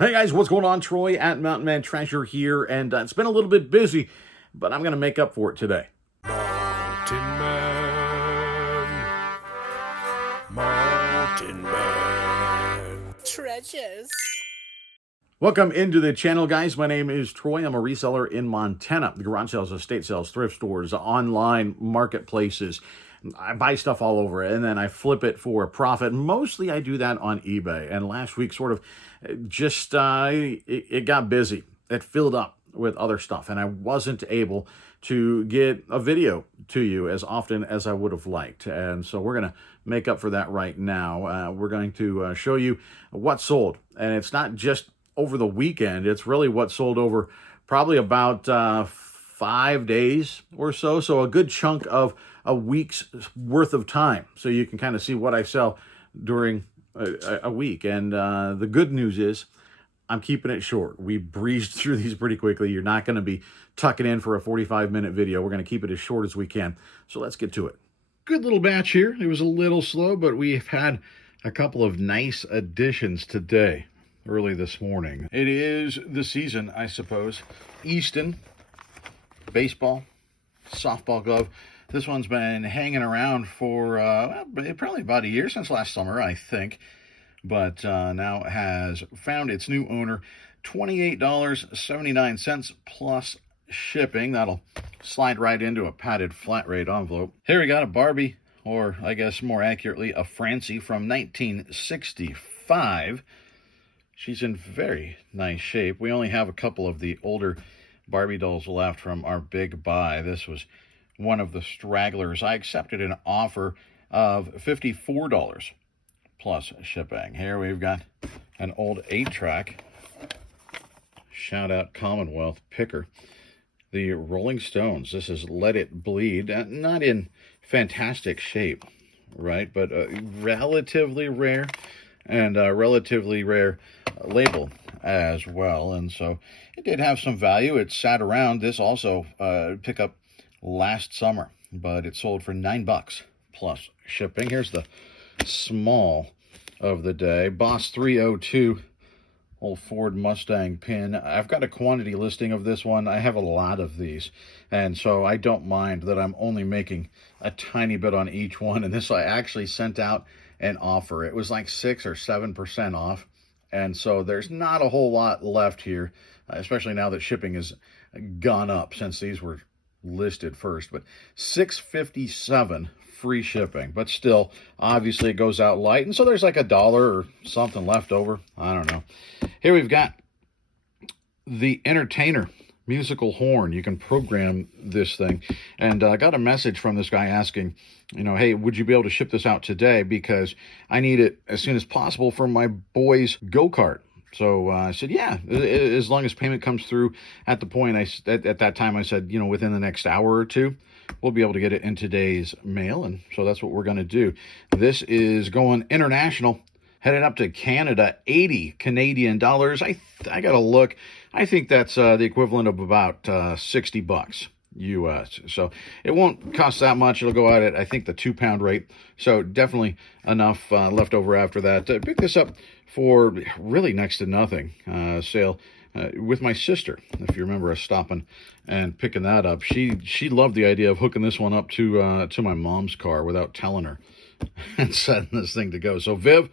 Hey guys, what's going on? Troy at Mountain Man Treasure here, and it's been a little bit busy, but I'm going to make up for it today. Mountain Man, Mountain Man. Treasures. Welcome into the channel, guys. My name is Troy. I'm a reseller in Montana. The garage sales, estate sales, thrift stores, online marketplaces. I buy stuff all over and then I flip it for a profit. Mostly I do that on eBay. And last week sort of just, it got busy. It filled up with other stuff. And I wasn't able to get a video to you as often as I would have liked. And so we're going to make up for that right now. We're going to show you what sold. And it's not just over the weekend. It's really what sold over probably about 5 days or so. So a good chunk of a week's worth of time. So you can kind of see what I sell during a week. And the good news is I'm keeping it short. We breezed through these pretty quickly. You're not going to be tucking in for a 45-minute video. We're going to keep it as short as we can. So let's get to it. Good little batch here. It was a little slow, but we've had a couple of nice additions today, early this morning. It is the season, I suppose. Easton, baseball, softball glove. This one's been hanging around for probably about a year, since last summer, I think. But now it has found its new owner. $28.79 plus shipping. That'll slide right into a padded flat rate envelope. Here we got a Barbie, or I guess more accurately, a Francie from 1965. She's in very nice shape. We only have a couple of the older Barbie dolls left from our big buy. This was one of the stragglers. I accepted an offer of $54 plus shipping. Here we've got an old 8-track. Shout out Commonwealth picker. The Rolling Stones. This is Let It Bleed. Not in fantastic shape, right? But relatively rare, and relatively rare label as well. And so it did have some value. It sat around. This also picked up last summer, but it sold for $9 plus shipping. Here's the small of the day. Boss 302, old Ford Mustang pin. I've got a quantity listing of this one. I have a lot of these, and so I don't mind that I'm only making a tiny bit on each one. And this I actually sent out an offer. It was like 6 or 7% off. And so there's not a whole lot left here, especially now that shipping has gone up since these were listed first. But $6.57 free shipping, but still, obviously it goes out light. And so there's like $1 or something left over. I don't know. Here we've got the Entertainer musical horn. You can program this thing. And I got a message from this guy asking, hey, would you be able to ship this out today? Because I need it as soon as possible for my boy's go-kart. So I said, yeah, as long as payment comes through at the point. At that time I said, within the next hour or two, we'll be able to get it in today's mail. And so that's what we're going to do. This is going international, headed up to Canada, 80 Canadian dollars. I got to look. I think that's the equivalent of about $60 US. So it won't cost that much. It'll go out at, I think, the 2-pound rate. So definitely enough left over after that. Pick this up for really next to nothing. Sale with my sister. If you remember us stopping and picking that up, she loved the idea of hooking this one up to my mom's car without telling her and setting this thing to go. So Viv,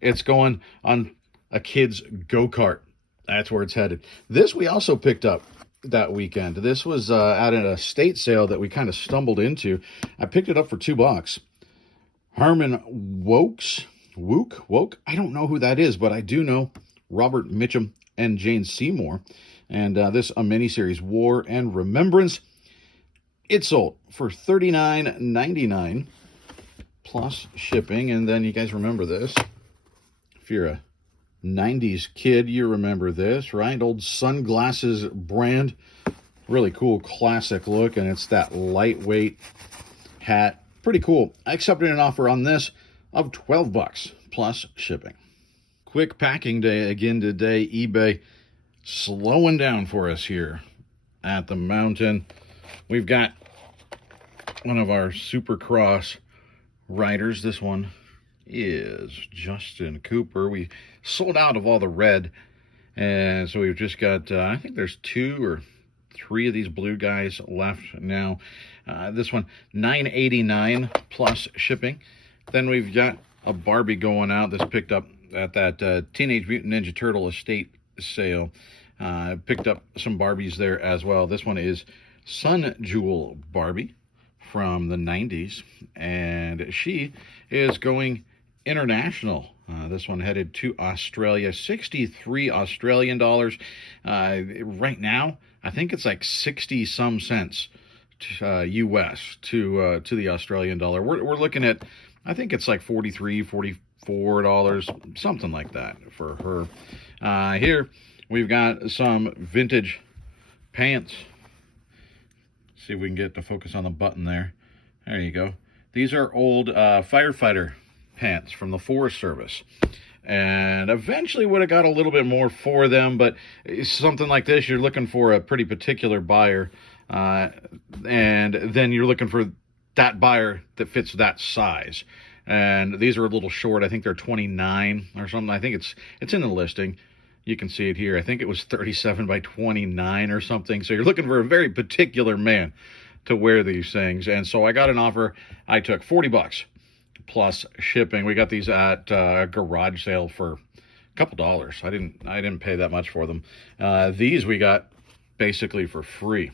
it's going on a kid's go-kart. That's where it's headed. This we also picked up that weekend. This was at an estate sale that we kind of stumbled into. I picked it up for $2. Herman Woke. I don't know who that is, but I do know Robert Mitchum and Jane Seymour. And this a miniseries, War and Remembrance. It sold for $39.99 plus shipping. And then you guys remember this. If you're a 90s kid, you remember this, right? Old Sunglasses brand. Really cool classic look, and it's that lightweight hat. Pretty cool. I accepted an offer on this of $12 plus shipping. Quick packing day again today. eBay slowing down for us here at the mountain. We've got one of our Supercross riders. This one is Justin Cooper. We sold out of all the red And so we've just got, I think there's 2 or 3 of these blue guys left now. This one, $9.89 plus shipping. Then we've got a Barbie going out. This picked up at that Teenage Mutant Ninja Turtle estate sale. Picked up some Barbies there as well. This one is Sun Jewel Barbie from the 90s, and she is going international. This one headed to Australia, 63 Australian dollars. Right now, I think it's like 60 some cents US to the Australian dollar. We're looking at, I think it's like $43, $44, something like that for her. Here we've got some vintage pants. See if we can get to focus on the button there. There you go. These are old firefighter pants from the Forest Service. And eventually would have got a little bit more for them, but something like this, you're looking for a pretty particular buyer. And then you're looking for that buyer that fits that size. And these are a little short. I think they're 29 or something. I think it's in the listing. You can see it here. I think it was 37 by 29 or something. So you're looking for a very particular man to wear these things. And so I got an offer. I took $40 plus shipping. We got these at a garage sale for a couple dollars. I didn't pay that much for them. These we got basically for free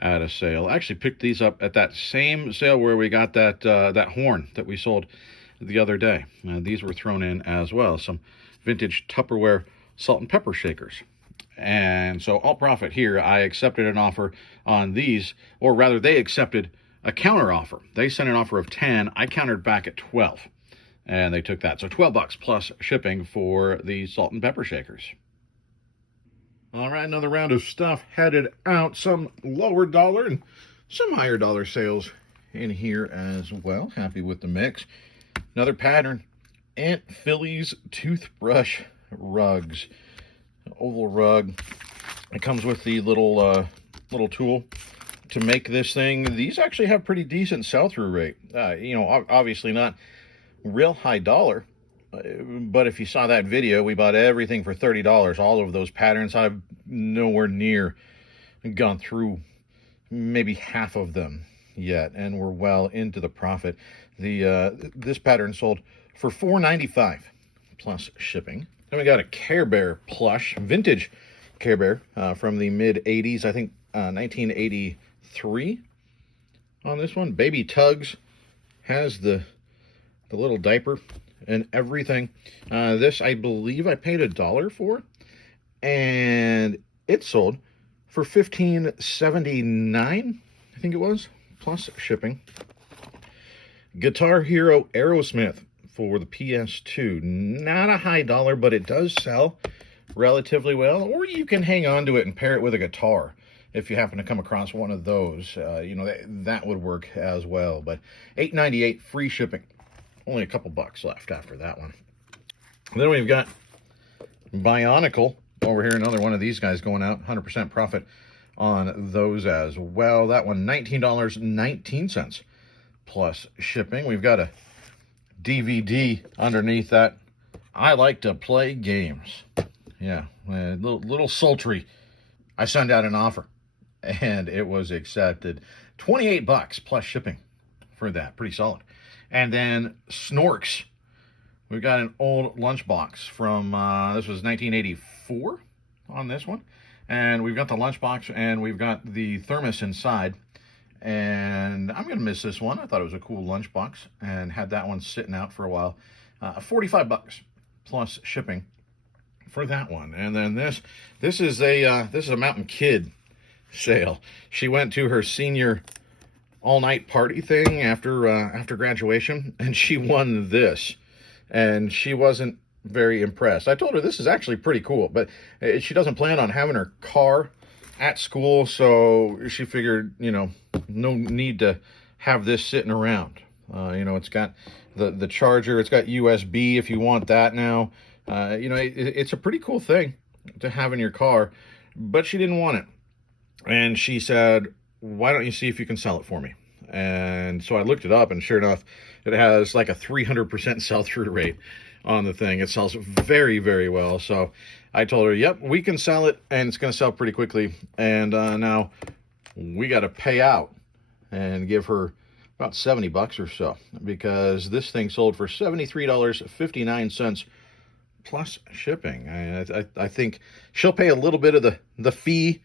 at a sale. I actually picked these up at that same sale where we got that horn that we sold the other day. These were thrown in as well. Some vintage Tupperware salt and pepper shakers. And so all profit here. I accepted an offer on these, or rather they accepted a counter offer. They sent an offer of 10. I countered back at 12, and they took that. So $12 plus shipping for the salt and pepper shakers. All right, another round of stuff headed out. Some lower dollar and some higher dollar sales in here as well. Happy with the mix. Another pattern, Aunt Philly's toothbrush rugs. Oval rug. It comes with the little tool to make this thing. These actually have pretty decent sell-through rate. Obviously not real high dollar, but if you saw that video, we bought everything for $30. All of those patterns, I've nowhere near gone through maybe half of them yet, and we're well into the profit. This pattern sold for $4.95 plus shipping. Then we got a Care Bear plush, vintage Care Bear from the mid-'80s, I think 1983 on this one. Baby Tugs has the little diaper and everything. This, I believe I paid $1 for, and it sold for $15.79, I think it was, plus shipping. Guitar Hero Aerosmith for the PS2. Not a high dollar, but it does sell relatively well. Or you can hang on to it and pair it with a guitar if you happen to come across one of those. That would work as well. But $8.98 free shipping. Only a couple bucks left after that one. Then we've got Bionicle over here. Another one of these guys going out. 100% profit on those as well. That one, $19.19 plus shipping. We've got a DVD underneath that. I like to play games. Yeah, a little sultry. I sent out an offer, and it was accepted. $28 plus shipping for that. Pretty solid. And then Snorks. We've got an old lunchbox from, this was 1984 on this one. And we've got the lunchbox, and we've got the thermos inside. And I'm going to miss this one. I thought it was a cool lunchbox and had that one sitting out for a while. $45 plus shipping for that one. And then this is a Mountain Kid sale. She went to her senior all-night party thing after graduation, and she won this. And she wasn't very impressed. I told her this is actually pretty cool, but she doesn't plan on having her car at school, so she figured, no need to have this sitting around. It's got the charger, it's got USB if you want that now. It's a pretty cool thing to have in your car, but she didn't want it. And she said, why don't you see if you can sell it for me? And so I looked it up, and sure enough, it has like a 300% sell-through rate on the thing. It sells very, very well. So I told her, yep, we can sell it, and it's going to sell pretty quickly. And now we got to pay out and give her about 70 bucks or so, because this thing sold for $73.59 plus shipping. I think she'll pay a little bit of the fee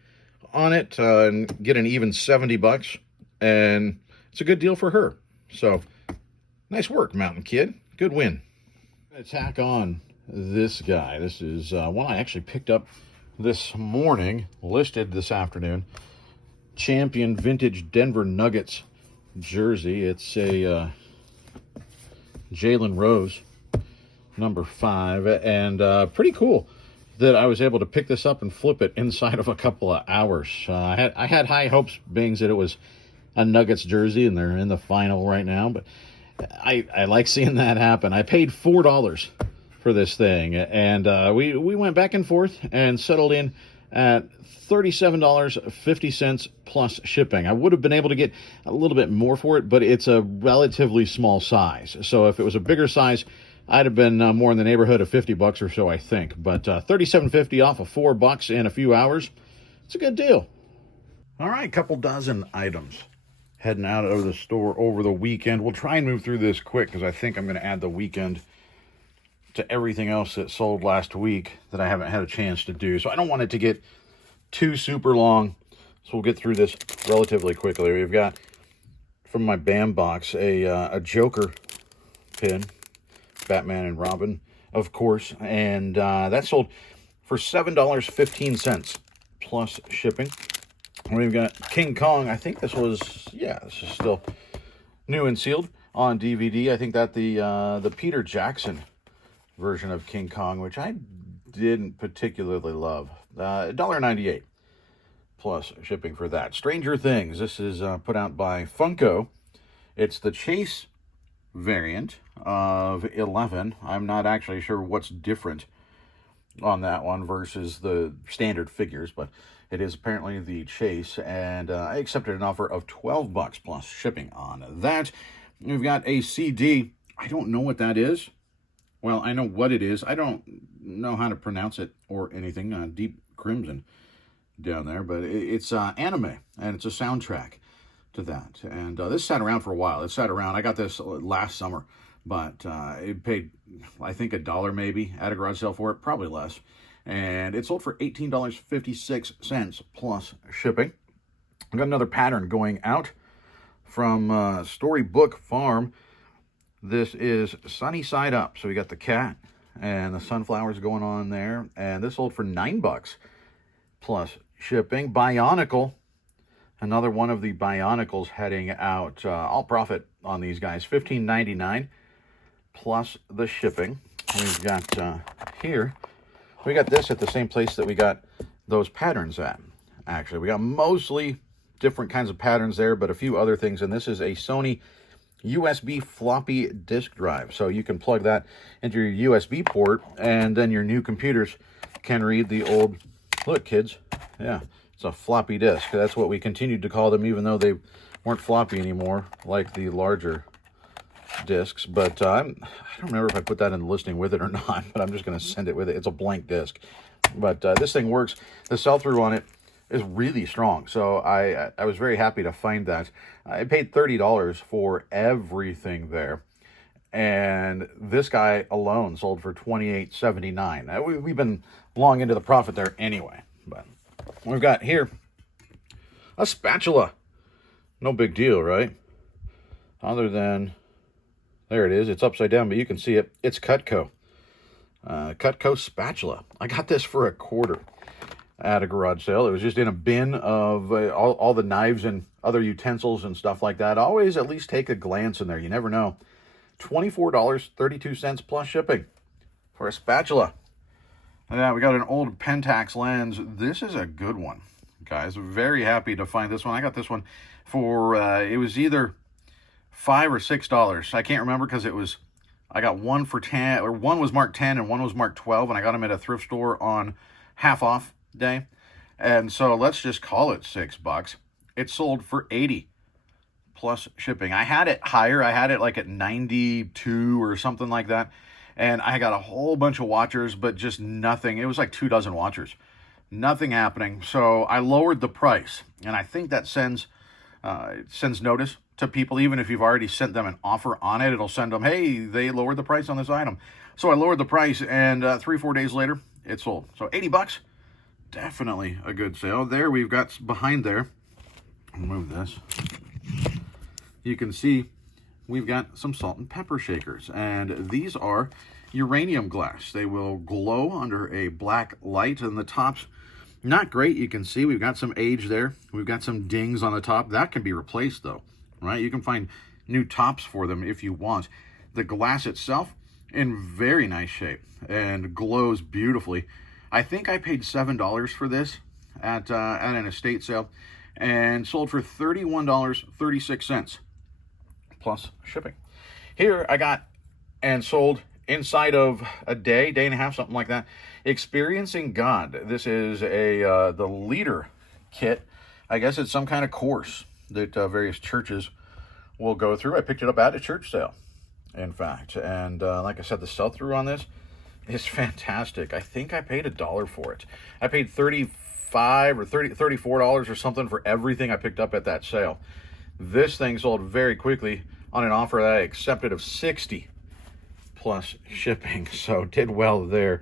on it and get an even 70 bucks, and it's a good deal for her. So nice work, Mountain Kid. Good win. Let's tack on this guy. This is one I actually picked up this morning, listed this afternoon. Champion Vintage Denver Nuggets jersey. It's a Jalen Rose, number 5, and pretty cool that I was able to pick this up and flip it inside of a couple of hours. I had high hopes, being that it was a Nuggets jersey, and they're in the final right now, but I like seeing that happen. I paid $4 for this thing, and we went back and forth and settled in at $37.50 plus shipping. I would have been able to get a little bit more for it, but it's a relatively small size. So if it was a bigger size, I'd have been more in the neighborhood of 50 bucks or so, I think. But $37.50 off of $4 in a few hours, it's a good deal. All right, couple dozen items heading out of the store over the weekend. We'll try and move through this quick because I think I'm going to add the weekend to everything else that sold last week that I haven't had a chance to do. So I don't want it to get too super long. So we'll get through this relatively quickly. We've got, from my BAM box, a Joker pin, Batman and Robin, of course. And that sold for $7.15 plus shipping. We've got King Kong. I think this was, this is still new and sealed on DVD. I think that the Peter Jackson version of King Kong, which I didn't particularly love. $1.98 plus shipping for that. Stranger Things. This is put out by Funko. It's the Chase variant of 11. I'm not actually sure what's different on that one versus the standard figures, but it is apparently the Chase, and I accepted an offer of $12 plus shipping on that. We've got a CD. I don't know what that is. Well, I know what it is. I don't know how to pronounce it or anything. Deep Crimson down there, but it's anime, and it's a soundtrack to that. And this sat around for a while. It sat around. I got this last summer, but it paid, I think, $1 maybe at a garage sale for it, probably less. And it sold for $18.56 plus shipping. I got another pattern going out from Storybook Farm. This is Sunny Side Up. So we got the cat and the sunflowers going on there. And this sold for $9 plus shipping. Bionicle. Another one of the Bionicles heading out. I'll profit on these guys. $15.99 plus the shipping. We've got here. We got this at the same place that we got those patterns at. Actually, we got mostly different kinds of patterns there, but a few other things. And this is a Sony USB floppy disk drive. So you can plug that into your USB port, and then your new computers can read the old, look kids, yeah, it's a floppy disk. That's what we continued to call them, even though they weren't floppy anymore, like the larger discs. But I don't remember if I put that in the listing with it or not, but I'm just going to send it with it. It's a blank disc. But this thing works. The sell-through on it is really strong. So I was very happy to find that. I paid $30 for everything there. And this guy alone sold for $28.79. We've been long into the profit there anyway. But we've got here a spatula. No big deal, right? Other than, there it is. It's upside down, but you can see it. It's Cutco. Cutco spatula. I got this for $0.25 at a garage sale. It was just in a bin of all the knives and other utensils and stuff like that. Always at least take a glance in there. You never know. $24.32 plus shipping for a spatula. And we got an old Pentax lens. This is a good one, guys. Very happy to find this one. I got this one for, it was either $5 or $6. I can't remember because it was, I got one for 10, or one was marked 10 and one was marked 12, and I got them at a thrift store on half off day. And so let's just call it $6. It sold for $80 plus shipping. I had it higher. I had it like at 92 or something like that. And I got a whole bunch of watchers, but just nothing. It was like 24 watchers. Nothing happening. So I lowered the price. And I think that sends notice to people. Even if you've already sent them an offer on it, it'll send them, hey, they lowered the price on this item. So I lowered the price, and 3-4 days later, it sold. So $80, definitely a good sale. There we've got behind there. I'll move this. You can see we've got some salt and pepper shakers, and these are uranium glass. They will glow under a black light, and the top's not great. You can see we've got some age there. We've got some dings on the top. That can be replaced though, right? You can find new tops for them if you want. The glass itself in very nice shape and glows beautifully. I think I paid $7 for this at an estate sale, and sold for $31.36 plus shipping. Here I got and sold inside of a day and a half, something like that. Experiencing God. This is the leader kit. I guess it's some kind of course that various churches will go through. I picked it up at a church sale, in fact. And like I said, the sell-through on this is fantastic. I think I paid $1 for it. I paid $35 or $34 or something for everything I picked up at that sale. This thing sold very quickly on an offer that I accepted of $60 plus shipping, so did well there.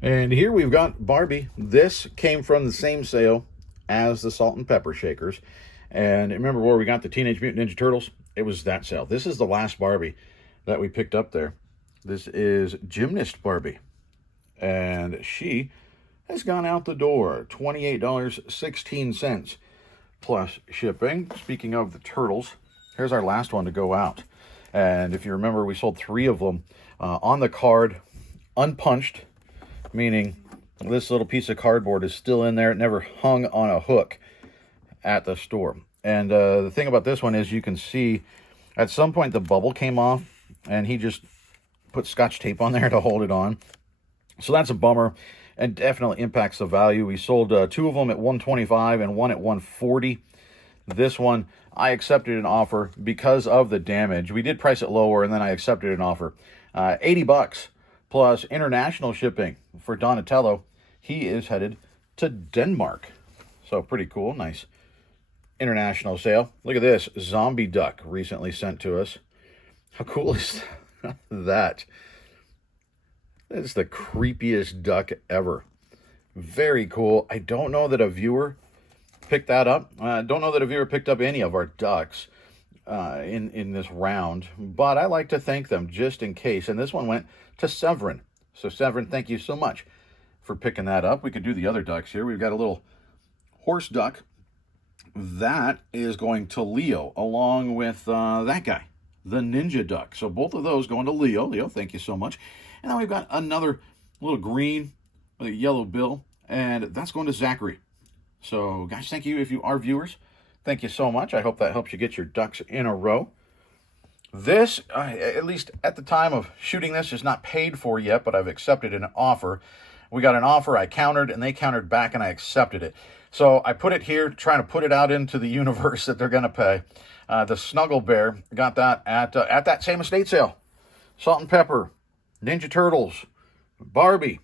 And here we've got Barbie. This came from the same sale as the salt and pepper shakers. And remember where we got the Teenage Mutant Ninja Turtles? It was that sale. This is the last Barbie that we picked up there. This is Gymnast Barbie, and she has gone out the door. $28.16 plus shipping. Speaking of the turtles, here's our last one to go out. And if you remember, we sold 3 of them on the card, unpunched, meaning this little piece of cardboard is still in there. It never hung on a hook at the store. And the thing about this one is you can see at some point the bubble came off, and he just put Scotch tape on there to hold it on. So that's a bummer and definitely impacts the value. We sold 2 of them at $125 and 1 at $140. This one, I accepted an offer because of the damage. We did price it lower, and then I accepted an offer. $80 plus international shipping for Donatello. He is headed to Denmark. So pretty cool. Nice international sale. Look at this. Zombie duck recently sent to us. How cool is that? It's the creepiest duck ever. Very cool. I don't know that a viewer picked that up. I don't know that a viewer picked up any of our ducks in this round, but I like to thank them just in case. And this one went to Severin. So Severin, thank you so much for picking that up. We could do the other ducks here. We've got a little horse duck. That is going to Leo, along with that guy, the ninja duck. So both of those going to Leo. Leo, thank you so much. And then we've got another little green with a yellow bill, and that's going to Zachary. So, guys, thank you. If you are viewers, thank you so much. I hope that helps you get your ducks in a row. This, at least at the time of shooting this, is not paid for yet, but I've accepted an offer. We got an offer, I countered, and they countered back, and I accepted it. So I put it here, trying to put it out into the universe that they're going to pay. The Snuggle Bear, got that at that same estate sale. Salt and Pepper, Ninja Turtles, Barbie.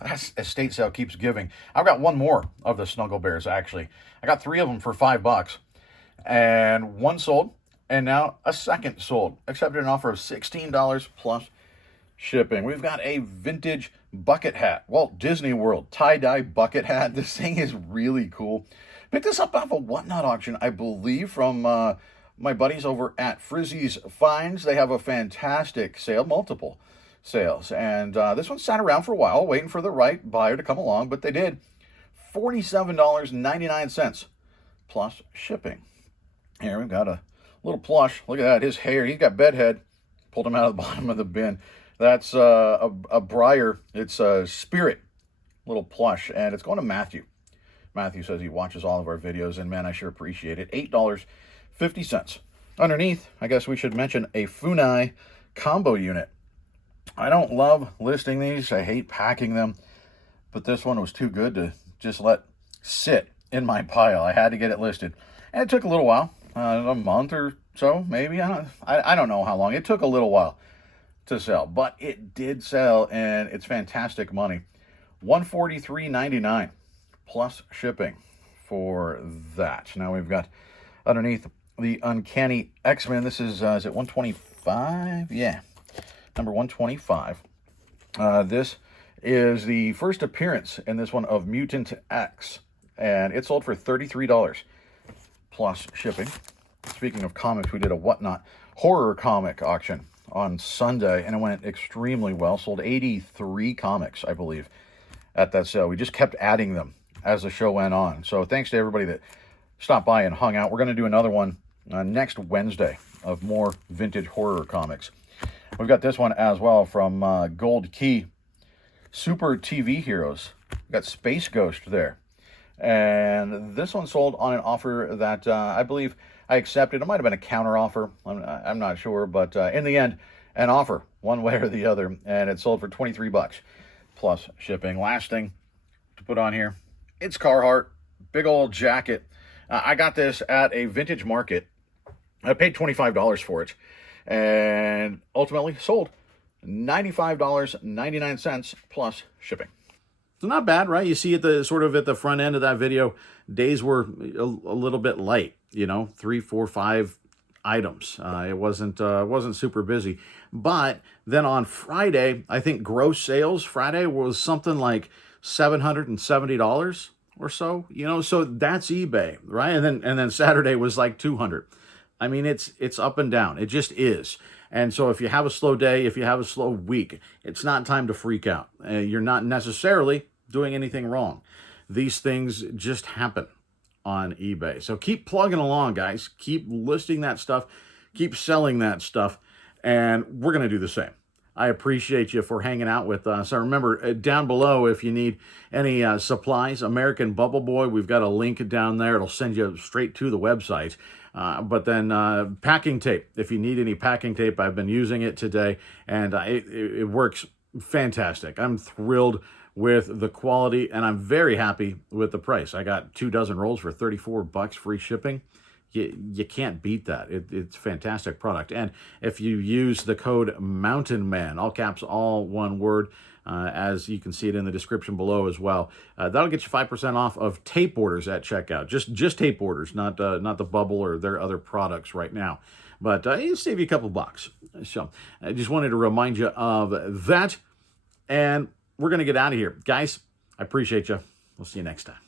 That estate sale keeps giving. I've got one more of the Snuggle Bears, actually. I got 3 of them for $5, and 1 sold, and now a second sold. Accepted an offer of $16 plus shipping. We've got a vintage bucket hat. Walt Disney World tie-dye bucket hat. This thing is really cool. Picked this up off a Whatnot auction, I believe, from my buddies over at Frizzy's Finds. They have a fantastic sale, multiple sales. And this one sat around for a while, waiting for the right buyer to come along, but they did. $47.99 plus shipping. Here we've got a little plush. Look at that, his hair. He's got bedhead. Pulled him out of the bottom of the bin. That's a Briar. It's a Spirit little plush, and it's going to Matthew. Matthew says he watches all of our videos, and man, I sure appreciate it. $8.50. Underneath, I guess we should mention a Funai combo unit. I don't love listing these. I hate packing them, but this one was too good to just let sit in my pile. I had to get it listed, and it took a little while, a month or so, maybe. I don't know how long. It took a little while to sell, but it did sell, and it's fantastic money. $143.99 plus shipping for that. Now we've got underneath the Uncanny X-Men. This is it 125? Yeah, number 125. This is the first appearance in this one of Mutant X, and it sold for $33 plus shipping. Speaking of comics, we did a Whatnot horror comic auction on Sunday, and it went extremely well. Sold 83 comics, I believe, at that sale. We just kept adding them as the show went on. So thanks to everybody that stopped by and hung out. We're going to do another one next Wednesday of more vintage horror comics. We've got this one as well from Gold Key. Super TV Heroes. We've got Space Ghost there. And this one sold on an offer that I believe I accepted. It might have been a counter offer. I'm not sure. But in the end, an offer, one way or the other. And it sold for $23 plus shipping. Last thing to put on here, it's Carhartt. Big old jacket. I got this at a vintage market. I paid $25 for it. And ultimately sold $95.99 plus shipping. So not bad, right? You see at the sort of at the front end of that video, days were a little bit light, 3, 4, 5 items. It wasn't super busy. But then on Friday, I think gross sales Friday was something like $770 or so, so that's eBay, right? And then Saturday was like $200. I mean, it's up and down. It just is. And so if you have a slow day, if you have a slow week, it's not time to freak out. You're not necessarily doing anything wrong. These things just happen on eBay. So keep plugging along, guys. Keep listing that stuff. Keep selling that stuff. And we're going to do the same. I appreciate you for hanging out with us. Remember, down below, if you need any supplies, American Bubble Boy, we've got a link down there. It'll send you straight to the website. But then packing tape, if you need any packing tape, I've been using it today, and it works fantastic. I'm thrilled with the quality, and I'm very happy with the price. I got 24 rolls for $34 free shipping. You can't beat that. It's a fantastic product. And if you use the code Mountain Man, all caps, all one word, as you can see it in the description below as well, that'll get you 5% off of tape orders at checkout. Just tape orders, not the Bubble or their other products right now. But it'll save you a couple bucks. So I just wanted to remind you of that. And we're going to get out of here. Guys, I appreciate you. We'll see you next time.